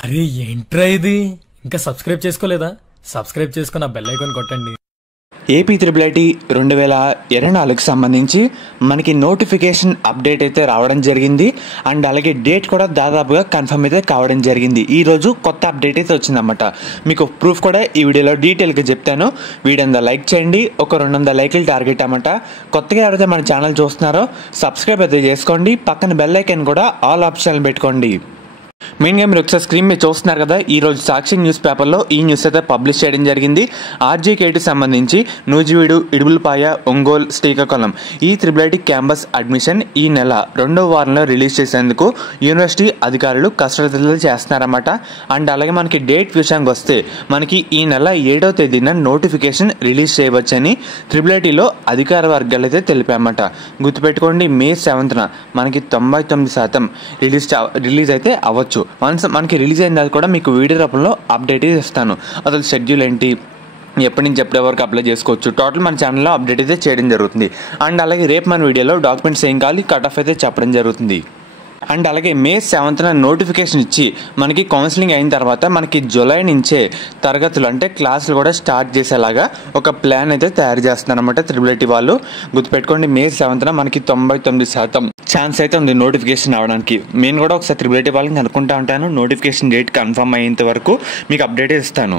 అరే ఏంట్రా ఇది? ఇంకా సబ్స్క్రైబ్ చేసుకోలేదా? సబ్స్క్రైబ్ చేసుకుని ఆ బెల్ ఐకాన్ కొట్టండి. ఏపీ త్రిబుల్ 2024కి సంబంధించి మనకి నోటిఫికేషన్ అప్డేట్ అయితే రావడం జరిగింది. అండ్ అలాగే డేట్ కూడా దాదాపుగా కన్ఫర్మ్ అయితే కావడం జరిగింది. ఈరోజు కొత్త అప్డేట్ అయితే వచ్చిందన్నమాట. మీకు ప్రూఫ్ కూడా ఈ వీడియోలో డీటెయిల్గా చెప్తాను. వీడియో లైక్ చేయండి. ఒక 200 లైక్లు టార్గెట్ అన్నమాట. కొత్తగా ఎవరైతే మన ఛానల్ చూస్తున్నారో సబ్స్క్రైబ్ అయితే చేసుకోండి. పక్కన బెల్ ఐకాన్ కూడా ఆల్ ఆప్షన్ పెట్టుకోండి. మెయిన్గా మీరు ఒకసారి స్క్రీన్ మీద చూస్తున్నారు కదా, ఈరోజు సాక్షి న్యూస్ పేపర్లో ఈ న్యూస్ అయితే పబ్లిష్ చేయడం జరిగింది. ఆర్జీకేటీ సంబంధించి నూజివీడు, ఇడుపులపాయ, ఒంగోలు, శ్రీకాకుళం ఈ త్రిబుల్ క్యాంపస్ అడ్మిషన్ ఈ నెల 2వ వారంలో రిలీజ్ చేసేందుకు యూనివర్సిటీ అధికారులు కసరత్తులు చేస్తున్నారన్నమాట. అండ్ అలాగే మనకి డేట్ విషయానికి వస్తే మనకి ఈ నెల 7వ తేదీన నోటిఫికేషన్ రిలీజ్ చేయవచ్చని త్రిబుల్ అధికార వర్గాలు అయితే తెలిపాయన్నమాట. గుర్తుపెట్టుకోండి, మే 7న మనకి 99% రిలీజ్ అయితే అవ్వచ్చు. వన్స్ మనకి రిలీజ్ అయిన తర్వాత కూడా మీకు వీడియో రూపంలో అప్డేట్ ఇస్తాను. అసలు షెడ్యూల్ ఏంటి, ఎప్పటి నుంచి ఎప్పటి వరకు అప్లై చేసుకోవచ్చు, టోటల్ మన ఛానల్లో అప్డేట్ అయితే చేయడం జరుగుతుంది. అండ్ అలాగే రేపు మన వీడియోలో డాక్యుమెంట్స్ ఏం కావాలి, కట్ ఆఫ్ అయితే చెప్పడం జరుగుతుంది. అండ్ అలాగే మే 7న నోటిఫికేషన్ ఇచ్చి మనకి కౌన్సిలింగ్ అయిన తర్వాత మనకి జూలై నుంచే తరగతులు అంటే క్లాసులు కూడా స్టార్ట్ చేసేలాగా ఒక ప్లాన్ అయితే తయారు చేస్తున్నారన్నమాట త్రిబుల్ వాళ్ళు. గుర్తుపెట్టుకోండి, మే 7న మనకి 99% ఛాన్స్ అయితే ఉంది నోటిఫికేషన్ అవడానికి. నేను కూడా ఒకసారి త్రిబుల్ వాళ్ళని అనుకుంటా ఉంటాను. నోటిఫికేషన్ డేట్ కన్ఫర్మ్ అయ్యేంత వరకు మీకు అప్డేట్ ఇస్తాను.